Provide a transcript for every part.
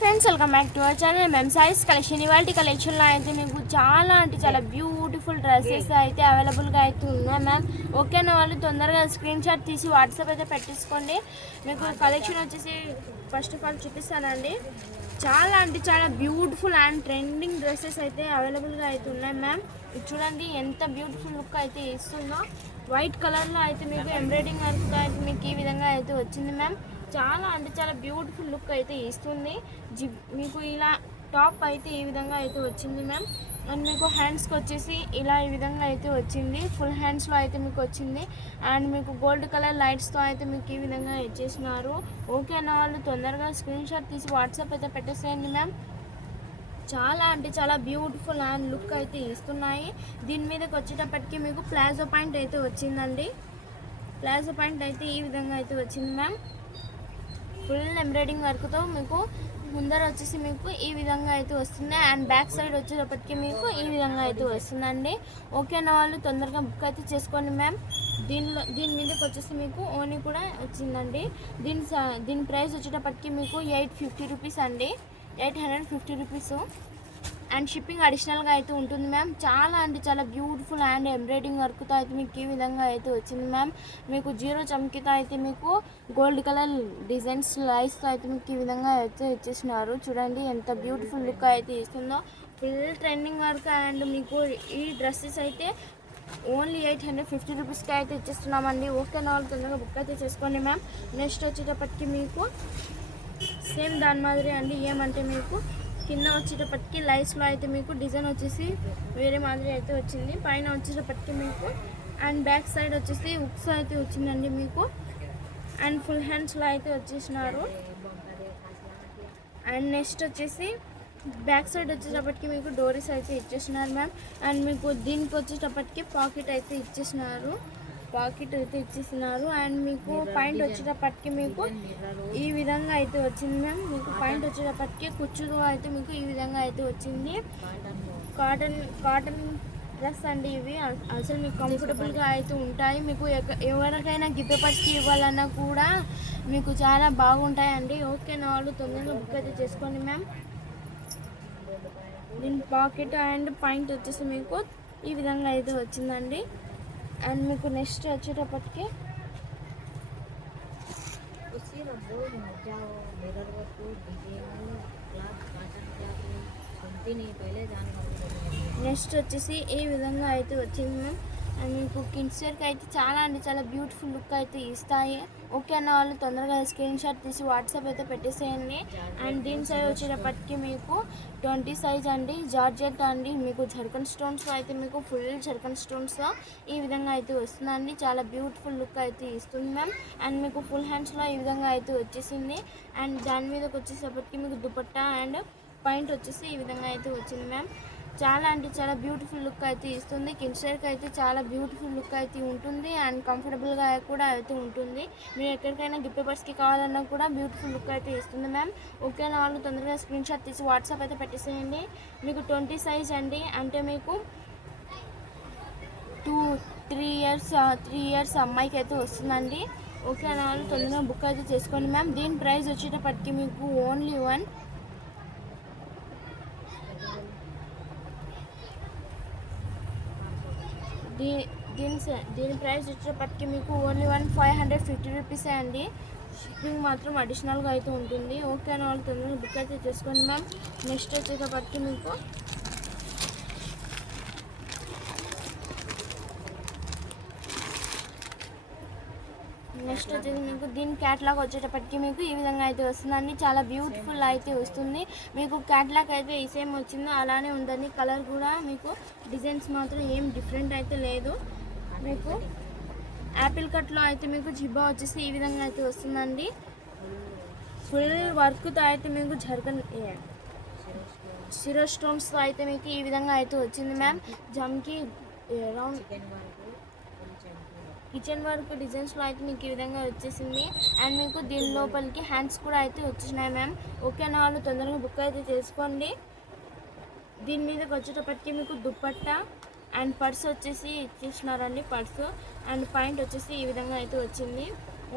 Friends, welcome back to our channel. మేము saris collection ఇవాళ కలెక్షన్లో అయితే మీకు చాలా అంటే చాలా బ్యూటిఫుల్ డ్రెస్సెస్ అయితే అవైలబుల్గా అయితే ఉన్నాయి మ్యామ్. ఓకేనా, వాళ్ళు తొందరగా స్క్రీన్ షాట్ తీసి వాట్సాప్ అయితే పెట్టేసుకోండి. మీకు కలెక్షన్ వచ్చేసి ఫస్ట్ ఆఫ్ ఆల్ చూపిస్తానండి. చాలా అంటే చాలా బ్యూటిఫుల్ అండ్ ట్రెండింగ్ డ్రెస్సెస్ అయితే అవైలబుల్గా అయితే ఉన్నాయి మ్యామ్. చూడండి ఎంత బ్యూటిఫుల్ లుక్ అయితే ఇస్తుందో. వైట్ కలర్లో అయితే మీకు ఎంబ్రాయిడింగ్ వర్క్ అయితే మీకు ఈ విధంగా అయితే వచ్చింది మ్యామ్. చాలా అంటే చాలా బ్యూటిఫుల్ లుక్ అయితే ఇస్తుంది. మీకు ఇలా టాప్ అయితే ఈ విధంగా అయితే వచ్చింది మ్యామ్. అండ్ మీకు హ్యాండ్స్కి వచ్చేసి ఇలా ఈ విధంగా అయితే వచ్చింది. ఫుల్ హ్యాండ్స్లో అయితే మీకు వచ్చింది. అండ్ మీకు గోల్డ్ కలర్ లైట్స్తో అయితే మీకు ఈ విధంగా ఇచ్చేసినారు. ఓకేనా, వాళ్ళు తొందరగా స్క్రీన్ షాట్ తీసి వాట్సాప్ అయితే పెట్టేసేయండి మ్యామ్. చాలా అంటే చాలా బ్యూటిఫుల్ అండ్ లుక్ అయితే ఇస్తున్నాయి. దీని మీదకి వచ్చేటప్పటికి మీకు ప్లాజో పాయింట్ అయితే వచ్చిందండి. ప్లాజో పాయింట్ అయితే ఈ విధంగా అయితే వచ్చింది మ్యామ్. ఫుల్ ఎంబ్రాయిడింగ్ వర్క్తో మీకు ముందర వచ్చేసి మీకు ఈ విధంగా అయితే వస్తుంది. అండ్ బ్యాక్ సైడ్ వచ్చేటప్పటికి మీకు ఈ విధంగా అయితే వస్తుందండి. ఓకేనా, వాళ్ళు తొందరగా బుక్ అయితే చేసుకోండి మ్యామ్. దీని మీదకి వచ్చేసి మీకు ఓనీ కూడా వచ్చిందండి. దీని ప్రైస్ వచ్చేటప్పటికి మీకు 850 రూపీస్ అండి. 850 రూపీస్. అండ్ షిప్పింగ్ అడిషనల్గా అయితే ఉంటుంది మ్యామ్. చాలా అంటే చాలా బ్యూటిఫుల్ అండ్ ఎంబ్రాయిడింగ్ వర్క్తో అయితే మీకు ఈ విధంగా అయితే వచ్చింది మ్యామ్. మీకు జీరో చమ్కీతో అయితే మీకు గోల్డ్ కలర్ డిజైన్స్ లైట్స్తో అయితే మీకు ఈ విధంగా అయితే ఇచ్చేసినారు. చూడండి ఎంత బ్యూటిఫుల్ లుక్ అయితే ఇస్తుందో. Full trending work. అండ్ మీకు ఈ డ్రెస్సెస్ అయితే ఓన్లీ 850 రూపీస్కి అయితే ఇచ్చేస్తున్నామండి. ఓకే, వాళ్ళు తొందరగా బుక్ అయితే చేసుకోండి మ్యామ్. నెక్స్ట్ వచ్చేటప్పటికి మీకు సేమ్ దాని మాదిరి అండి. ఏమంటే మీకు కింద వచ్చేటప్పటికి లైట్స్లో అయితే మీకు డిజైన్ వచ్చేసి వేరే మాదిరి అయితే వచ్చింది. పైన వచ్చేటప్పటికి మీకు అండ్ బ్యాక్ సైడ్ వచ్చేసి ఉక్స్ అయితే వచ్చిందండి మీకు. అండ్ ఫుల్ హ్యాండ్స్లో అయితే వచ్చేసినారు. అండ్ నెక్స్ట్ వచ్చేసి బ్యాక్ సైడ్ వచ్చేటప్పటికి మీకు డోరీస్ అయితే ఇచ్చేసినారు మ్యామ్. అండ్ మీకు దీనికి వచ్చేటప్పటికి పాకెట్ అయితే ఇచ్చేసినారు. అండ్ మీకు పాయింట్ వచ్చేటప్పటికి మీకు ఈ విధంగా అయితే వచ్చింది మ్యామ్. మీకు పాయింట్ వచ్చేటప్పటికి కుచ్చుతో అయితే మీకు ఈ విధంగా అయితే వచ్చింది. కాటన్ డ్రెస్ అండి ఇవి. అసలు మీకు కంఫర్టబుల్గా అయితే ఉంటాయి. మీకు ఎవరికైనా గిఫ్ట్ పేపర్స్కి ఇవ్వాలన్నా కూడా మీకు చాలా బాగుంటాయండి. ఓకేనా, వాళ్ళు తొందరగా బుక్ అయితే చేసుకోండి మ్యామ్. దీని పాకెట్ అండ్ పాయింట్ వచ్చేసి మీకు ఈ విధంగా అయితే వచ్చిందండి. అండ్ మీకు నెక్స్ట్ వచ్చేటప్పటికి నెక్స్ట్ వచ్చేసి ఈ విధంగా అయితే వచ్చింది మ్యామ్. అండ్ మీకు కిడ్స్ వేర్కి అయితే చాలా అంటే చాలా బ్యూటిఫుల్ లుక్ అయితే ఇస్తాయి. ఓకే అన్న వాళ్ళు తొందరగా స్క్రీన్ షాట్ తీసి వాట్సాప్ అయితే పెట్టేసేయండి. అండ్ దీని సైజ్ వచ్చేటప్పటికి మీకు 20 సైజ్ అండి. జార్జెట్ అండి. మీకు జర్కన్ స్టోన్స్ అయితే మీకు ఫుల్ జర్కన్ స్టోన్స్ ఈ విధంగా అయితే వస్తుందండి. చాలా బ్యూటిఫుల్ లుక్ అయితే ఇస్తుంది మ్యామ్. అండ్ మీకు ఫుల్ హ్యాండ్స్లో ఈ విధంగా అయితే వచ్చేసింది. అండ్ దాని మీదకి వచ్చేటప్పటికి మీకు దుపట్టా అండ్ పాయింట్ వచ్చేసి ఈ విధంగా అయితే వచ్చింది మ్యామ్. చాలా అంటే చాలా బ్యూటిఫుల్ లుక్ అయితే ఇస్తుంది. కిడ్స్ వేర్కి అయితే చాలా బ్యూటిఫుల్ లుక్ అయితే ఉంటుంది. అండ్ కంఫర్టబుల్గా కూడా అయితే ఉంటుంది. మీరు ఎక్కడికైనా గిఫ్ట్ పేపర్స్కి కావాలన్నా కూడా బ్యూటిఫుల్ లుక్ అయితే ఇస్తుంది మ్యామ్. ఓకేనా, వాళ్ళు తొందరగా స్క్రీన్ షాట్ తీసి వాట్సాప్ అయితే పెట్టేసేయండి. మీకు 20 సైజ్ అండి. అంటే మీకు 3 ఇయర్స్ అమ్మాయికి అయితే వస్తుందండి. ఓకేనా, వాళ్ళు తొందరగా బుక్ అయితే చేసుకోండి మ్యామ్. దీని ప్రైస్ వచ్చేటప్పటికి మీకు ఓన్లీ దీని ప్రైస్ వచ్చేటప్పటికి మీకు ఓన్లీ 550 రూపీసే అండి. షిప్పింగ్ మాత్రం అడిషనల్గా అయితే ఉంటుంది. ఓకే అని వాళ్ళు తొందరగా బుక్ అయితే చేసుకోండి మ్యామ్. నెక్స్ట్ వచ్చేటప్పటికి మీకు దీని క్యాట్లాగ్ వచ్చేటప్పటికి మీకు ఈ విధంగా అయితే వస్తుందండి. చాలా బ్యూటిఫుల్ అయితే వస్తుంది. మీకు క్యాట్లాగ్ అయితే ఈ సేమ్ వచ్చిందో అలానే ఉందండి. కలర్ కూడా మీకు డిజైన్స్ మాత్రం ఏం డిఫరెంట్ అయితే లేదు. మీకు యాపిల్ కట్లో అయితే మీకు జిబ్బా వచ్చేసి ఈ విధంగా అయితే వస్తుందండి. ఫుల్ వర్క్తో అయితే మీకు సిరో స్టోన్స్తో అయితే మీకు ఈ విధంగా అయితే వచ్చింది మ్యామ్. జమ్కి రౌండ్ కిచెన్ వర్క్ డిజైన్స్లో అయితే మీకు ఈ విధంగా వచ్చేసింది. అండ్ మీకు దీని లోపలికి హ్యాండ్స్ కూడా అయితే వచ్చేసినాయి మ్యామ్. ఓకేనా, వాళ్ళు తొందరగా బుక్ అయితే చేసుకోండి. దీని మీదకి వచ్చేటప్పటికి మీకు దుప్పట్టా అండ్ పర్స్ వచ్చేసి ఇచ్చేసినారండి. పర్సు అండ్ పాయింట్ వచ్చేసి ఈ విధంగా అయితే వచ్చింది.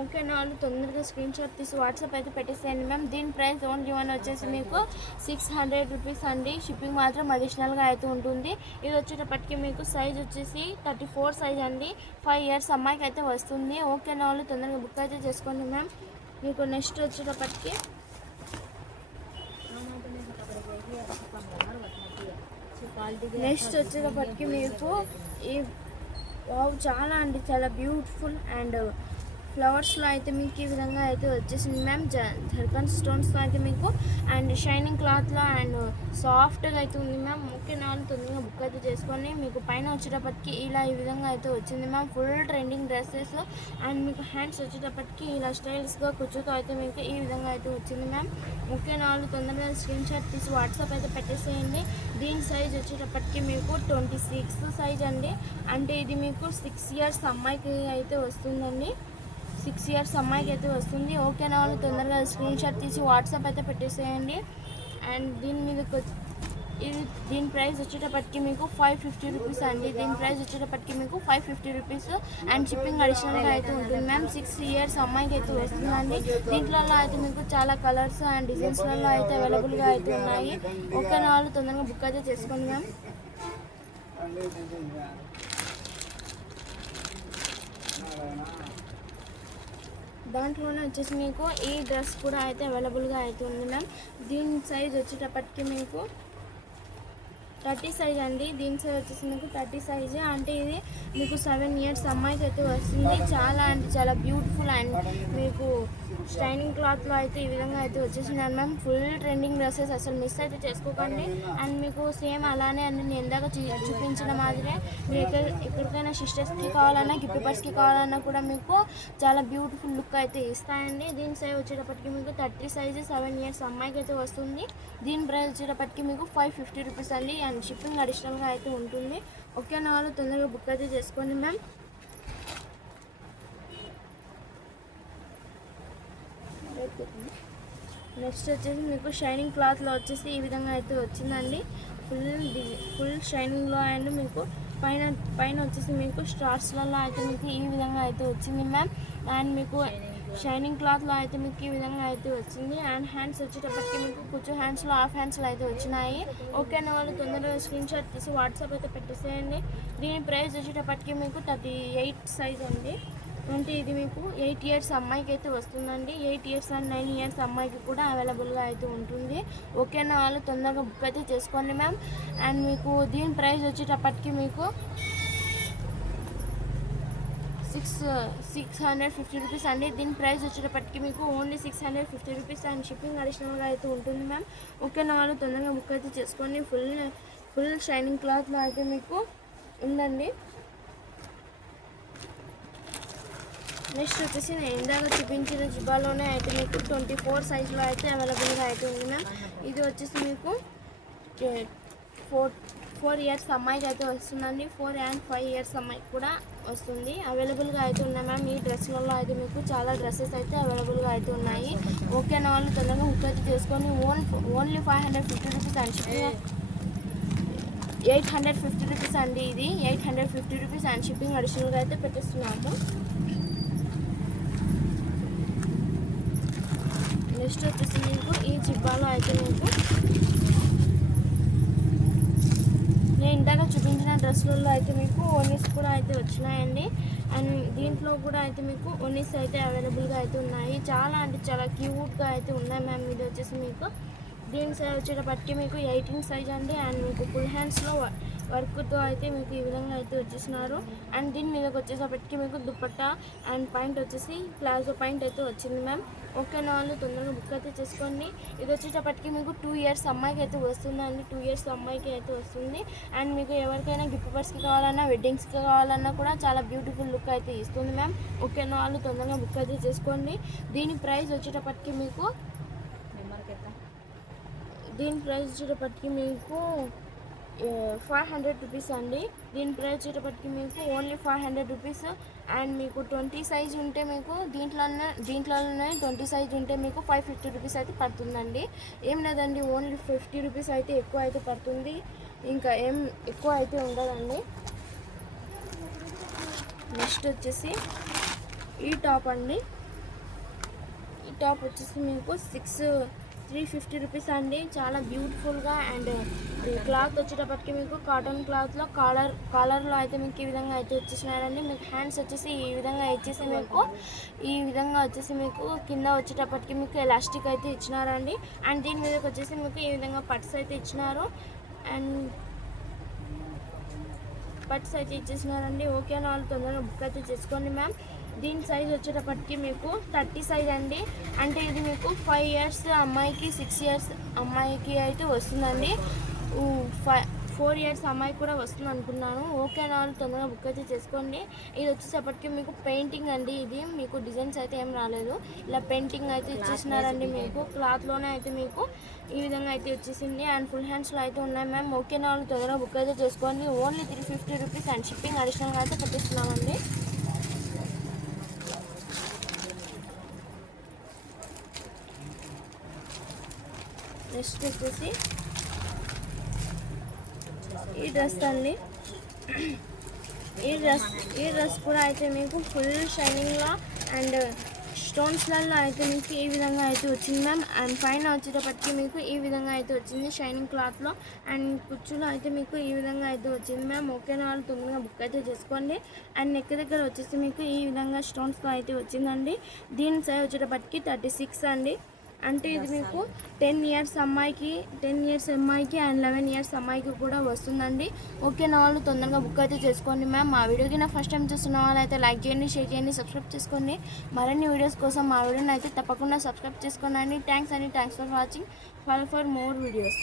ఓకేనా వాళ్ళు తొందరగా స్క్రీన్ షాట్ తీసి వాట్సాప్ అయితే పెట్టేసేయండి మ్యామ్. దీని ప్రైస్ ఓన్లీ వన్ వచ్చేసి మీకు 600 రూపీస్ అండి. షిప్పింగ్ మాత్రం అడిషనల్గా అయితే ఉంటుంది. ఇది వచ్చేటప్పటికి మీకు సైజ్ వచ్చేసి 34 సైజ్ అండి. 5 ఇయర్స్ అమ్మాయికి అయితే వస్తుంది. ఓకేనా వాళ్ళు తొందరగా బుక్ అయితే చేసుకోండి మ్యామ్. మీకు నెక్స్ట్ వచ్చేటప్పటికి మీకు ఈ వావ్ చాలా అండి చాలా బ్యూటిఫుల్ అండ్ ఫ్లవర్స్లో అయితే మీకు ఈ విధంగా అయితే వచ్చేసింది మ్యామ్. జర్కన్ స్టోన్స్లో అయితే మీకు అండ్ షైనింగ్ క్లాత్లో అండ్ సాఫ్ట్గా అయితే ఉంది మ్యామ్. ఓకేనా తొందరగా బుక్ అయితే చేసుకొని మీకు పైన వచ్చేటప్పటికి ఇలా ఈ విధంగా అయితే వచ్చింది ma'am. Full trending dresses and మీకు హ్యాండ్స్ వచ్చేటప్పటికి ఇలా స్టైల్స్గా కుచ్చుతో అయితే మీకు ఈ విధంగా అయితే వచ్చింది మ్యామ్. ఓకేనా తొందరగా స్క్రీన్ షాట్ తీసి వాట్సాప్ అయితే పెట్టేసేయండి. దీని సైజ్ వచ్చేటప్పటికి మీకు 26 సైజ్ అండి. అంటే ఇది మీకు 6 ఇయర్స్ అమ్మాయికి అయితే వస్తుందండి. 6 ఇయర్స్ అమ్మాయికి అయితే వస్తుంది. ఓకేనా వాళ్ళు తొందరగా స్క్రీన్ షాట్ తీసి వాట్సాప్ అయితే పెట్టేసేయండి. అండ్ దీని ప్రైస్ వచ్చేటప్పటికి మీకు 550 రూపీస్ అండి. దీని ప్రైస్ వచ్చేటప్పటికి మీకు 550 రూపీస్ అండ్ షిప్పింగ్ అడిషనల్గా అయితే ఉంటుంది మ్యామ్. 6 ఇయర్స్ అమ్మాయికి అయితే వస్తుందండి. దీంట్లో అయితే మీకు చాలా కలర్స్ అండ్ డిజైన్స్లలో అయితే అవైలబుల్గా అయితే ఉన్నాయి. ఓకేనా వాళ్ళు తొందరగా బుక్ అయితే చేసుకోండి మ్యామ్. దాంట్లోనే వచ్చేసి మీకు ఈ డ్రెస్ కూడా అయితే అవైలబుల్గా అయితే ఉంది మ్యామ్. దీని సైజ్ వచ్చేటప్పటికి మీకు 30 సైజ్ అండి. దీని సైజ్ వచ్చేసి మీకు 30 సైజ్. అంటే ఇది మీకు 7 ఇయర్స్ అమ్మాయికి అయితే వస్తుంది. చాలా అంటే చాలా బ్యూటిఫుల్ అండ్ మీకు షైనింగ్ క్లాత్లో అయితే ఈ విధంగా అయితే వచ్చేసినాను మ్యామ్. ఫుల్ ట్రెండింగ్ డ్రెస్సెస్ అసలు మిస్ అయితే చేసుకోకండి. అండ్ మీకు సేమ్ అలానే అండి నేను ఇందాక చూపించిన మాదిరే మీరు ఎక్కడికైనా సిస్టర్స్కి కావాలన్నా గిఫ్ట్ పర్స్కి కావాలన్నా కూడా మీకు చాలా బ్యూటిఫుల్ లుక్ అయితే ఇస్తాయండి. దీని సైజ్ వచ్చేటప్పటికి మీకు 30 సైజు 7 ఇయర్స్ అమ్మాయికి అయితే వస్తుంది. దీని ప్రైస్ వచ్చేటప్పటికి మీకు 550 రూపీస్ అండి. అండ్ షిప్పింగ్ అడిషనల్గా అయితే ఉంటుంది. ఓకేనా వాళ్ళు తొందరగా బుక్ అయితే చేసుకోండి మ్యామ్. నెక్స్ట్ వచ్చేసి మీకు షైనింగ్ క్లాత్లో వచ్చేసి ఈ విధంగా అయితే వచ్చిందండి. ఫుల్ షైనింగ్లో అండ్ మీకు పైన వచ్చేసి మీకు స్టార్స్లలో అయితే మీకు ఈ విధంగా అయితే వచ్చింది మ్యామ్. అండ్ మీకు షైనింగ్ క్లాత్లో అయితే మీకు ఈ విధంగా అయితే వచ్చింది. అండ్ హ్యాండ్స్ వచ్చేటప్పటికి మీకు కొంచెం హ్యాండ్స్లో హాఫ్ హ్యాండ్స్లో అయితే వచ్చినాయి. ఓకేనా వాళ్ళు తొందరగా స్క్రీన్ షాట్ తీసి వాట్సాప్ అయితే పెట్టేసేయండి. దీని ప్రైస్ వచ్చేటప్పటికి మీకు 38 సైజ్ అండి. అంటే ఇది మీకు 8 ఇయర్స్ అమ్మాయికి అయితే వస్తుందండి. 8 ఇయర్స్ అండ్ 9 ఇయర్స్ అమ్మాయికి కూడా అవైలబుల్గా అయితే ఉంటుంది. ఓకేనా వాళ్ళు తొందరగా బుక్ అయితే చేసుకోండి మ్యామ్. అండ్ మీకు దీని ప్రైస్ వచ్చేటప్పటికి మీకు 650 రూపీస్ అండి. దీని ప్రైస్ వచ్చేటప్పటికి మీకు ఓన్లీ 650 రూపీస్ అండ్ షిప్పింగ్ అడిషనల్గా అయితే ఉంటుంది మ్యామ్. ఓకేనా వాళ్ళు తొందరగా బుక్ అయితే చేసుకోండి. ఫుల్ షైనింగ్ క్లాత్లో అయితే మీకు ఉందండి. నెక్స్ట్ వచ్చేసి నేను ఇందాక చూపించిన జిబాలోనే అయితే మీకు 24 సైజులో అయితే అవైలబుల్గా అయితే ఉంది మ్యామ్. ఇది వచ్చేసి మీకు 4 ఇయర్స్ అమ్మాయికి అయితే వస్తుందండి. 4 and 5 ఇయర్స్ అమ్మాయికి కూడా వస్తుంది. అవైలబుల్గా అయితే ఉన్నాయి మ్యామ్. ఈ డ్రెస్లలో అయితే మీకు చాలా డ్రెస్సెస్ అయితే అవైలబుల్గా అయితే ఉన్నాయి. ఓకేనా వాళ్ళు తొందరగా బుక్ అయితే చేసుకొని only 550 rupees and shipping 850 rupees అండి. ఇది 850 రూపీస్ అండ్ షిప్పింగ్ అడిషనల్గా అయితే పెట్టేస్తున్నాము. నెక్స్ట్ వచ్చేసి మీకు ఈ జిబ్బాలో అయితే మీకు నేను ఇందాక చూపించిన డ్రెస్లలో అయితే మీకు ఓనీస్ కూడా అయితే వచ్చినాయండి. అండ్ దీంట్లో కూడా అయితే మీకు ఓనీస్ అయితే అవైలబుల్గా అయితే ఉన్నాయి. చాలా అంటే చాలా క్యూట్గా అయితే ఉన్నాయి మ్యామ్. ఇది వచ్చేసి మీకు దీని సైజ్ వచ్చేటప్పటికి మీకు 18 సైజ్ అండి. అండ్ మీకు ఫుల్ హ్యాండ్స్లో వర్క్తో అయితే మీకు ఈ విధంగా అయితే వచ్చేసినారు. అండ్ దీని మీదకి వచ్చేటప్పటికి మీకు దుపట్టా అండ్ పాయింట్ వచ్చేసి ప్లాజో పాయింట్ అయితే వచ్చింది మ్యామ్. ఓకేనా వాళ్ళు తొందరగా బుక్ అయితే చేసుకోండి. ఇది వచ్చేటప్పటికి మీకు 2 ఇయర్స్ అమ్మాయికి అయితే వస్తుందండి. 2 ఇయర్స్ అమ్మాయికి అయితే వస్తుంది. అండ్ మీకు ఎవరికైనా గిఫ్ట్ పర్స్కి కావాలన్నా వెడ్డింగ్స్కి కావాలన్నా కూడా చాలా బ్యూటిఫుల్ లుక్ అయితే ఇస్తుంది మ్యామ్. ఓకేనా వాళ్ళు తొందరగా బుక్ అయితే చేసుకోండి. దీని ప్రైస్ వచ్చేటప్పటికి మీకు 500 రూపీస్ అండి. దీని ప్రైస్ వచ్చేటప్పటికి మీకు ఓన్లీ 500 రూపీస్. అండ్ మీకు 20 సైజ్ ఉంటే మీకు దీంట్లోనే 20 సైజ్ ఉంటే మీకు 550 రూపీస్ అయితే పడుతుందండి. ఏం లేదండి ఓన్లీ 50 రూపీస్ అయితే ఎక్కువ అయితే పడుతుంది. ఇంకా ఏం ఎక్కువ అయితే ఉండదండి. నెక్స్ట్ వచ్చేసి ఈ టాప్ అండి. టాప్ వచ్చేసి మీకు 350 రూపీస్ అండి. చాలా బ్యూటిఫుల్గా అండ్ క్లాత్ వచ్చేటప్పటికి మీకు కాటన్ క్లాత్లో కాలర్లో అయితే మీకు ఈ విధంగా అయితే వచ్చేసినారండి. మీకు హ్యాండ్స్ వచ్చేసి ఈ విధంగా వచ్చేసి మీకు కింద వచ్చేటప్పటికి మీకు ఎలాస్టిక్ అయితే ఇచ్చినారండి. అండ్ దీని మీదకి వచ్చేసి మీకు ఈ విధంగా పట్స్ అయితే ఇచ్చినారు అండ్ పట్స్ అయితే ఇచ్చేసినారండి. ఓకే అని వాళ్ళు తొందరగా బుక్ అయితే చేసుకోండి మ్యామ్. దీని సైజ్ వచ్చేటప్పటికి మీకు 30 సైజ్ అండి. అంటే ఇది మీకు 5 ఇయర్స్ అమ్మాయికి, 6 ఇయర్స్ అమ్మాయికి అయితే వస్తుందండి. 4 ఇయర్స్ అమ్మాయికి కూడా వస్తుంది అనుకున్నాను. ఓకే అని వాళ్ళు తొందరగా బుక్ అయితే చేసుకోండి. ఇది వచ్చేటప్పటికి మీకు పెయింటింగ్ అండి. ఇది మీకు డిజైన్స్ అయితే ఏం రాలేదు, ఇలా పెయింటింగ్ అయితే ఇచ్చేసినారండి. మీకు క్లాత్లోనే అయితే మీకు ఈ విధంగా అయితే వచ్చేసింది అండ్ ఫుల్ హ్యాండ్స్లో అయితే ఉన్నాయి మ్యామ్. ఓకే అని వాళ్ళు తొందరగా బుక్ అయితే చేసుకోండి. ఓన్లీ 350 రూపీస్ అండ్ షిప్పింగ్ అడిషనల్గా అయితే పెట్టిస్తున్నామండి. నెక్స్ట్ వచ్చేసి ఈ డ్రెస్ అండి. ఈ డ్రెస్ కూడా అయితే మీకు ఫుల్ షైనింగ్లో అండ్ స్టోన్స్లలో అయితే మీకు ఈ విధంగా అయితే వచ్చింది మ్యామ్. అండ్ పైన వచ్చేటప్పటికి మీకు ఈ విధంగా అయితే వచ్చింది షైనింగ్ క్లాత్లో అండ్ కుచ్చులో అయితే మీకు ఈ విధంగా అయితే వచ్చింది మ్యామ్. ఓకేనా వాళ్ళు తొందరగా బుక్ అయితే చేసుకోండి. అండ్ నెక్ దగ్గర వచ్చేసి మీకు ఈ విధంగా స్టోన్స్తో అయితే వచ్చిందండి. దీని సైజ్ వచ్చేటప్పటికి 36 అండి. అంటే ఇది మీకు 10 ఇయర్స్ అమ్మాయికి అండ్ 11 ఇయర్స్ అమ్మాయికి కూడా వస్తుందండి. ఓకే నా వాళ్ళు తొందరగా బుక్ అయితే చేసుకోండి మ్యామ్. మా వీడియోకి నా ఫస్ట్ టైం చూస్తున్న వాళ్ళు అయితే లైక్ చేయండి, షేర్ చేయండి, సబ్స్క్రైబ్ చేసుకోండి. మరిన్ని వీడియోస్ కోసం మా వీడియోని అయితే తప్పకుండా సబ్స్క్రైబ్ చేసుకోండి. Thanks for watching. Follow for more videos.